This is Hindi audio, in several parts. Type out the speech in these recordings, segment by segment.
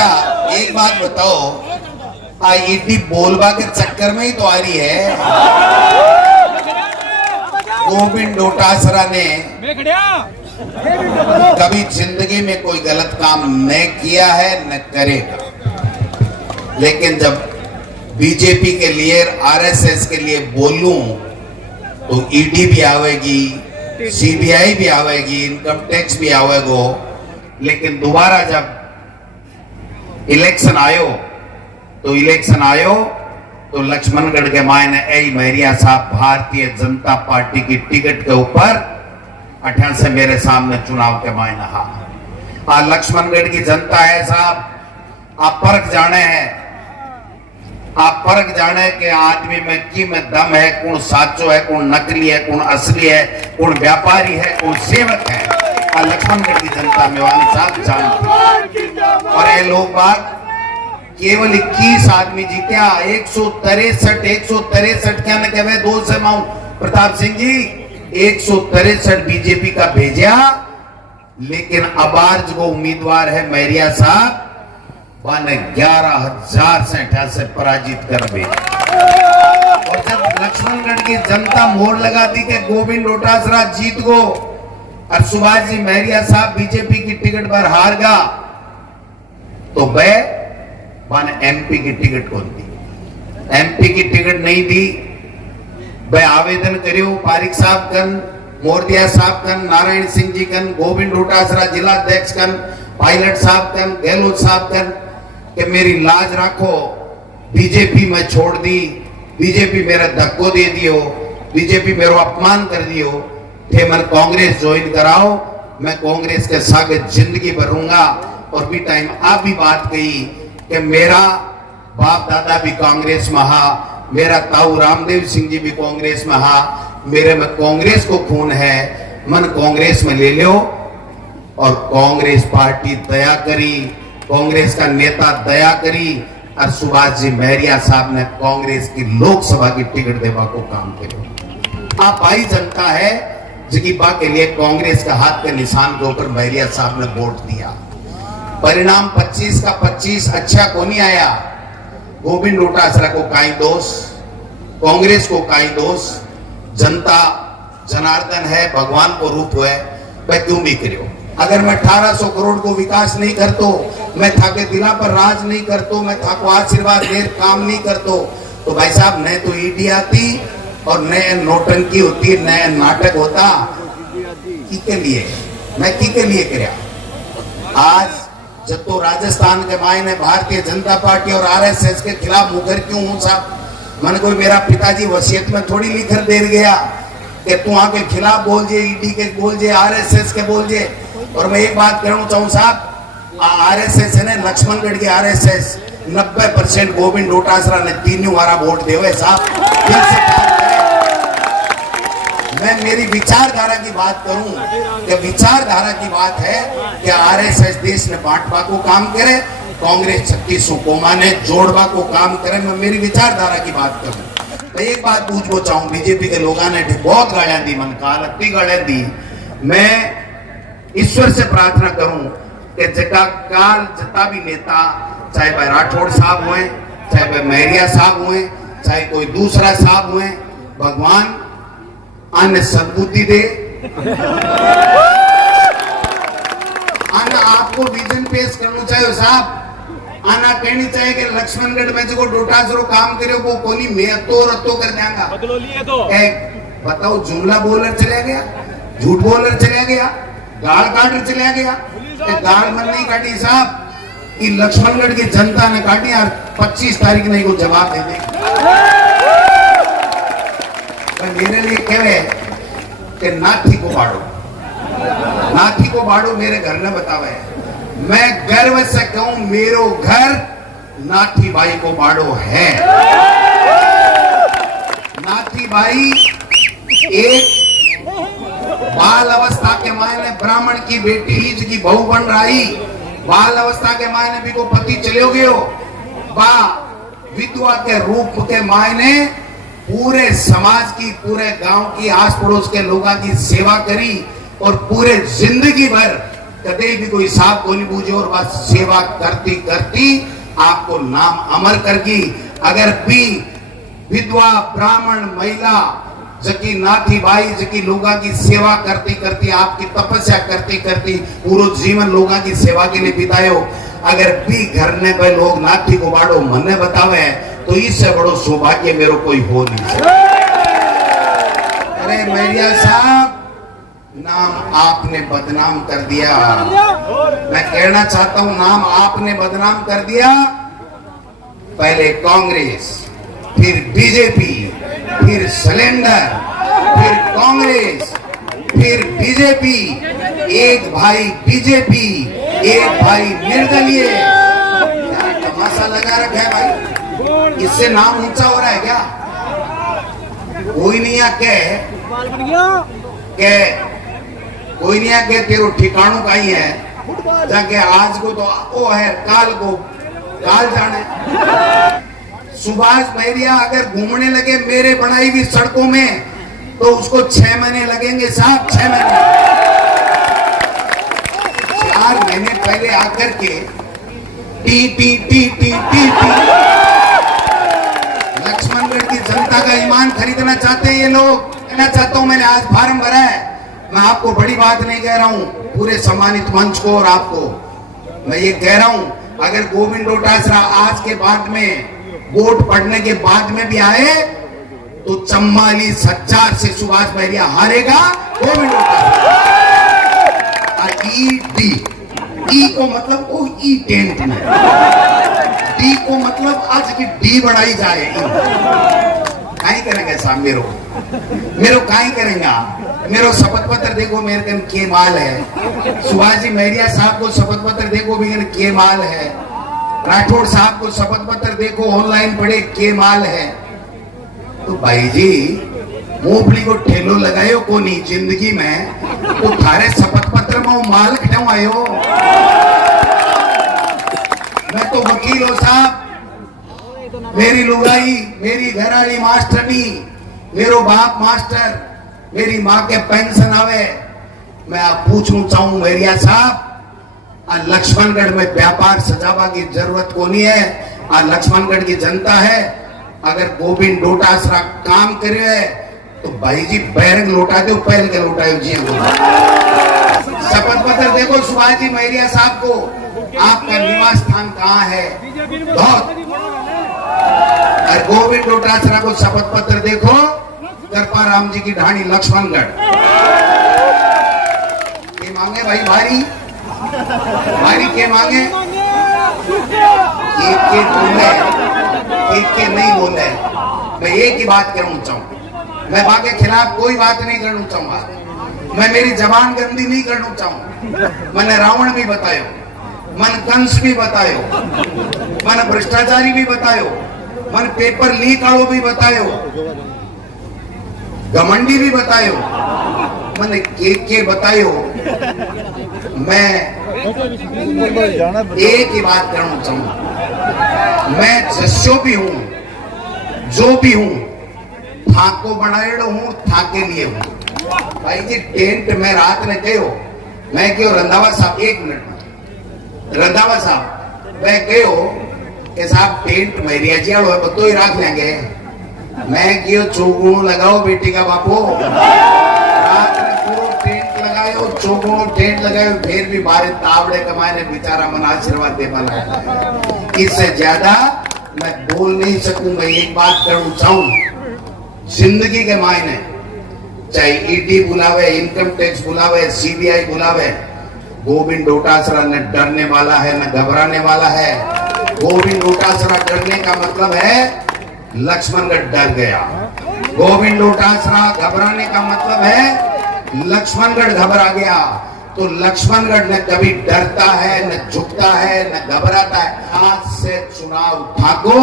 बेटा एक बात बताओ, ईडी बोलबा के चक्कर में ही तो आ रही है। गोविंद डोटासरा ने कभी जिंदगी में कोई गलत काम न किया है न करेगा, लेकिन जब बीजेपी के लिए आरएसएस के लिए बोलूं तो ईडी भी आवेगी, सीबीआई भी आवेगी, इनकम टैक्स भी आवेगो। लेकिन दोबारा जब इलेक्शन आयो तो लक्ष्मणगढ़ के मायने ए मैरिया साहब भारतीय जनता पार्टी की टिकट के ऊपर अठन से मेरे सामने चुनाव के मायने हाँ। लक्ष्मणगढ़ की जनता है साहब, आप परख जाने हैं, आप परख जाने के आदमी में दम है, कौन साचो है, कौन नकली है, कौन असली है, कौन व्यापारी है, कौन सेवक है। लक्ष्मणगढ़ की जनता मेवानी साहब जानती। और ये लोग बात केवल 21 आदमी जीत्या, 163 क्या न कहे दो से माऊ प्रताप सिंह जी 163 बीजेपी का भेजा, लेकिन अबार्ज को उम्मीदवार है मैरिया साहब, 11,000 से पराजित कर दे। और जब लक्ष्मणगढ़ की जनता मोहर लगा दी कि गोविंद डोटासरा जीत गो और सुभाष जी मैरिया साहब बीजेपी की टिकट पर हार गा, तो वह एमपी की टिकट कौन दी? एमपी की टिकट नहीं दी। वह आवेदन करियो पारिक साहब कन, मोरदिया साहब कन, नारायण सिंह जी कन, गोविंद डोटासरा जिला अध्यक्ष कन, पायलट साहब कन, गहलोत साहब कन कि मेरी लाज रखो, बीजेपी में छोड़ दी, बीजेपी मेरा धक्को दे दियो, बीजेपी मेरा अपमान कर दियो, थे मन कांग्रेस ज्वाइन कराओ, मैं कांग्रेस के साथ जिंदगी भरूंगा। और भी टाइम आप भी बात कही कि मेरा बाप दादा भी कांग्रेस में हा, मेरा ताऊ रामदेव सिंह जी भी कांग्रेस में हा, मेरे में कांग्रेस को खून है, मन कांग्रेस में ले लो। और कांग्रेस पार्टी दया करी, कांग्रेस का नेता दया करी और सुभाष जी मैरिया साहब ने कांग्रेस की लोकसभा की टिकट देवा को काम किया। आप भाई जनता है जिसकी बात के लिए कांग्रेस का हाथ के निशान के ऊपर मैरिया साहब ने वोट दिया। परिणाम 25 का 25 अच्छा को नहीं आया। गोविंद डोटासरा को काई दोष, कांग्रेस को काई दोष, जनता जनार्दन है, भगवान को रूप है, वह क्यों भी करियो। अगर मैं 1800 करोड़ को विकास नहीं करतो, मैं थाके दिला पर राज नहीं करतो, मैं थाको आशीर्वाद देर काम नहीं करतो, तो भाई साहब न तो ईडी आती और न नोटंकी होती, न नाटक होता। की के लिए मैं की के लिए करया। आज जब तो राजस्थान के मायने भारतीय जनता पार्टी और आरएसएस के खिलाफ मुखर क्यों हूं साहब? मन कोई मेरा पिताजी वसीयत में थोड़ी लिखकर दे गया कि तू आके खिलाफ बोल जे, ईडी के बोल जे, आरएसएस के बोल जे। और मैं एक बात कहना चाहूँ साहब, आरएसएस है ना, लक्ष्मणगढ़ की आरएसएस 90% गोविंद डोटासरा ने 3 बार वोट देवे साहब। मैं मेरी विचारधारा की बात करूं कि विचारधारा की बात है कि आरएसएस देश में बांटवा को काम करे, कांग्रेस 36 कोमा ने जोड़वा को काम करे। मैं मेरी विचारधारा की बात करूं। मैं एक बात पूछना चाहूं, बीजेपी के लोगों ने बहुत गालियां दी, मन काल अति गालियां दी। मैं ईश्वर से प्रार्थना करूं कि जगह काल जता भी नेता, चाहे वह राठौड़ साहब हुए, चाहे वह मैरिया साहब हुए, चाहे कोई दूसरा साहब हुए, भगवान अन्य सद्बुद्धि दे, अन्य आपको विजन पेश करना चाहिए साहब। आना कहनी चाहिए कि लक्ष्मणगढ़ में जो डोटासरा काम करे वो कोनी मैं तो रत्तो कर देंगा। बदलो लिए तो बताओ, जुमला बोलर चला गया, झूठ बोलर चला गया, गाड़ काटर चला गया, गाड़ मन नहीं काटी साहब, कि लक्ष्मणगढ़ की जनता ने काटी और 25 तारीख ने को जवाब दे दे। मेरे लिए कहे कि नाथी को बाड़ो, नाथी को बाड़ो मेरे घर ने बतावे। मैं गर्व से कहूं मेरो घर नाथी भाई को बाड़ो है। नाथी भाई एक बाल अवस्था के मायने ब्राह्मण की बेटी जिसकी बहू बन रही, बाल अवस्था के मायने भी को पति चले गयो, बा विधवा के रूप के मायने पूरे समाज की, पूरे गांव की, आस पड़ोस के लोगों की सेवा करी और पूरे जिंदगी भर कदे भी कोई साहब को नहीं बूझे और बस सेवा करती करती आपको नाम अमर करगी। अगर भी विधवा ब्राह्मण महिला जकी नाथी भाई जकी लोगों की सेवा करती करती आपकी तपस्या करती करती पूरा जीवन लोगों की सेवा के लिए बितायो, अगर भी घर ने पे लोग नाथी को बाड़ो मने बतावे तो इससे बड़ो सौभाग्य मेरे कोई हो नहीं सकता। अरे मैरिया साहब, नाम आपने बदनाम कर दिया। मैं कहना चाहता हूं, नाम आपने बदनाम कर दिया। पहले कांग्रेस, फिर बीजेपी, फिर सिलेंडर, फिर कांग्रेस, फिर बीजेपी, एक भाई बीजेपी, एक भाई निर्दलीय। तमाशा लगा रखा है भाई, इससे नाम ऊंचा हो रहा है क्या? कोई नहीं आके कोई नहीं आके तेरो ठिकानों का ही है, जाके आज को तो वो है, काल को काल जाने। सुभाष मैरिया अगर घूमने लगे मेरे बनाई हुई सड़कों में तो उसको 6 महीने लगेंगे साहब, 6 महीने। 4 महीने पहले आकर के टी टी टी टी टी टी लक्ष्मणगढ़ की जनता का ईमान खरीदना चाहते हैं ये लोग। कहना चाहता हूं, मैंने आज फार्म भरा है। मैं आपको बड़ी बात नहीं कह रहा हूं, पूरे सम्मानित मंच को और आपको मैं ये कह रहा हूं, अगर गोविंद डोटासरा आज के बाद में वोट पड़ने के बाद में भी आए तो 44,000 से सुभाष मैरिया हारेगा। गोविंद डोटासरा ई को मतलब वो ई टेंट में, डी को मतलब आज की डी बढ़ाई जाए। काई करेंगे साहब, मेरो काई करेंगे। मेरो शपथ पत्र देखो, मेरे कन के माल है। सुभाष जी मैरिया साहब को शपथ पत्र देखो, भी के माल है। राठौड़ साहब को शपथ पत्र देखो, ऑनलाइन पढ़े, के माल है। तो भाई जी मूंगफली को ठेलो लगायो को नहीं जिंदगी में, तो थारे शपथ पत्र में वो माल क्यों आयो? मैं तो वकील हूं साहब, मेरी लुगाई, मेरी घराड़ी मास्टरनी, मेरो बाप मास्टर, मेरी माँ के पेंशन आवे। मैं आप पूछना चाहूं मैरिया साहब, लक्ष्मणगढ़ में व्यापार सजावा की जरूरत को नहीं है। लक्ष्मणगढ़ की जनता है, अगर गोविंद डोटासरा काम करे है तो भाई जी बैरंग लौटा दो, पहल के लौटाओ जी। शपथ पत्र देखो सुभाष जी मैरिया साहब को, आपका निवास स्थान कहाँ है? बहुत। और गोविंद डोटासरा को शपथ पत्र देखो, कृपाराम जी की ढाणी लक्ष्मणगढ़। ये मांगे भाई भारी भारी के मांगे, एक के बोले, एक के नहीं बोले। मैं एक ही बात कहना चाहूँ, मैं वहां के खिलाफ कोई बात नहीं करना चाहूंगा। मैं मेरी जबान गंदी नहीं करना चाहूँ। मैंने रावण भी बतायो, मन कंस भी बतायो, मन भ्रष्टाचारी भी बतायो, मन पेपर लीक वालों भी बतायो, घमंडी भी बतायो, मैंने के बतायो। मैं एक ही बात करना चाहूँ, मैं जस्यो भी हूं, जो भी हूं, थाको बनाएड़ो हूं, थाके लिए हूं। भाई जी टेंट में रात में कहो, मैं क्यों रंधावा साहब, 1 मिनट रंधावा साहब, मैं कहो कि साहब टेंट मैरिया जी है तो ही रख लेंगे। मैं क्यों चौगुणों लगाओ बेटी का बापो, रात में पूरा टेंट लगायो, चौगुणों टेंट लगायो, फिर भी बारे तावड़े कमाने बेचारा मन आशीर्वाद दे वाला है। इससे ज्यादा मैं बोल नहीं सकूं। मैं एक बात करना चाहूं, जिंदगी के मायने चाहे ईडी बुलावे, इनकम टैक्स बुलावे, सीबीआई बुलावे, गोविंद डोटासरा न डरने वाला है न घबराने वाला है। गोविंद डोटासरा डरने का मतलब है लक्ष्मणगढ़ डर गया। गोविंद डोटासरा घबराने का मतलब है लक्ष्मणगढ़ घबरा गया। तो लक्ष्मणगढ़ न कभी डरता है, न झुकता है, न घबराता है। आज से चुनाव ठाको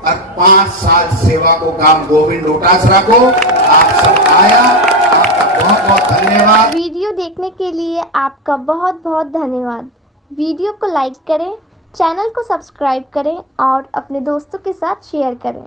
और 5 साल सेवा को काम गोविंद डोटासरा को आप सब आया। आपका बहुत बहुत धन्यवाद। वीडियो देखने के लिए आपका बहुत बहुत धन्यवाद। वीडियो को लाइक करें, चैनल को सब्सक्राइब करें और अपने दोस्तों के साथ शेयर करें।